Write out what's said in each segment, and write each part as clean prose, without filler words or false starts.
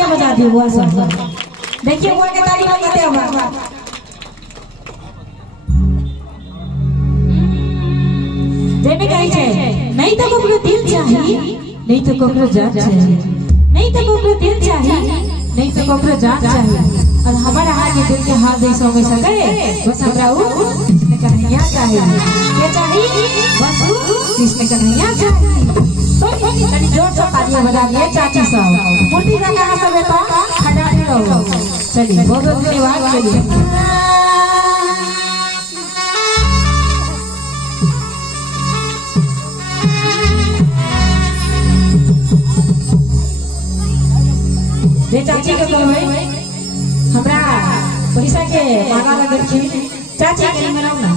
तालियां बजा दियो बुआ सब। देखिए बुआ के ताली बजाते हुआ। जेमे कही छे नहीं तो कोकरो दिल चाहिए, नहीं तो कोकरो जान चाहिए, नहीं तो कोकरो दिल चाहिए, नहीं तो कोकरो जान चाहिए। और हमारा हाथ के दिल के हाथ जैसा हो सके बस हमरा कृष्ण कन्हैया चाहिए। क्या चाहिए? बस कृष्ण कन्हैया चाहिए। तो तनी जोर से तालियां बजा दिए चाची सब। मूर्ति लगा सब बेटा खड़ा रहो। चलिए बहुत बहुत धन्यवाद। चलिए जे चाची के कहबै हमरा पैसा के मांगा लगल छी। चाची के मनाऊ ना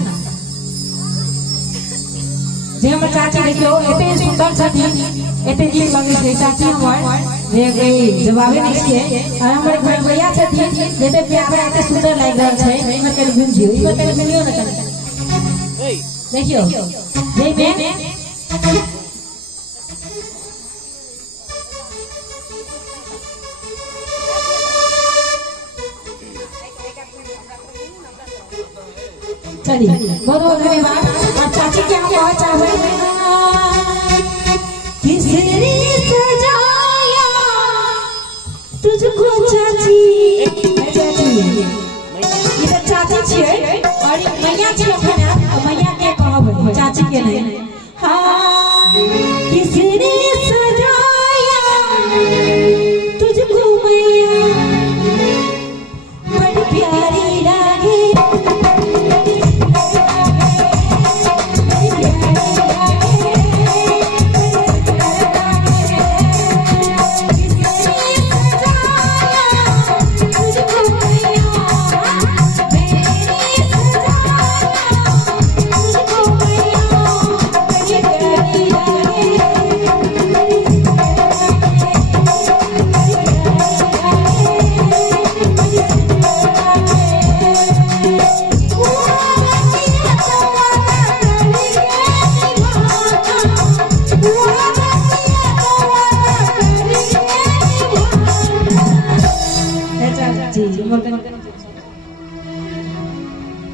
जे हमर चाची देखियो एते सुंदर छथिन, एते नीक लगै छै चाची हमर जे कोई जवाबे नै छै। और हमर घर भैया छथिन जेते प्यार एते सुंदर लाग रहल छै। इमे के घुमजियो इमे के घुमियो ना कर देखियो जे में चलिए बहुत बहुत धन्यवाद। और चाची के हम बहुत चाहते हैं किसने सजाया तुझको चाची। चाची ये तो चाची छे और मैया छे अपना मैया के कहबै चाची के नहीं। हाँ किसने सजाया तुझको मैया बड़ी प्यारी लागे।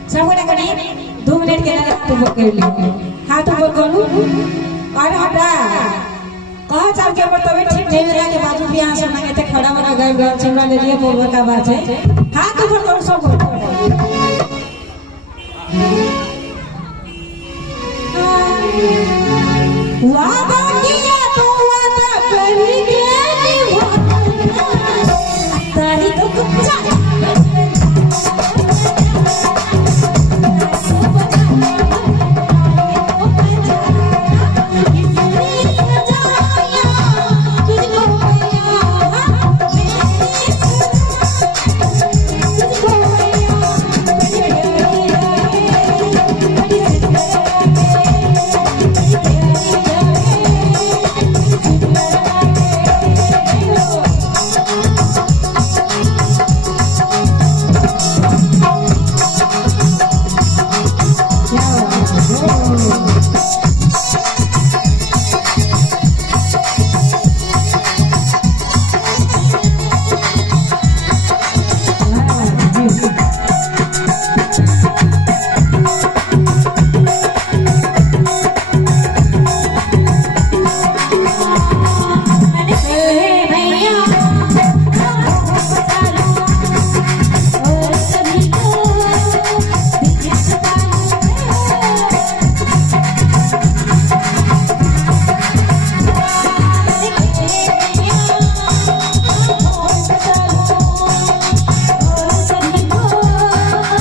सबने कनी 2 मिनट के लिए तो कर लियो हाथ ऊपर करू। और हमरा कह चाल के ऊपर तबे ठीक नहीं लगा के बाजू भी यहां से मांगे ते खड़ा बना गए गल हमरा ले लिए बोलबो का बात है। हाथ ऊपर करू सब वाह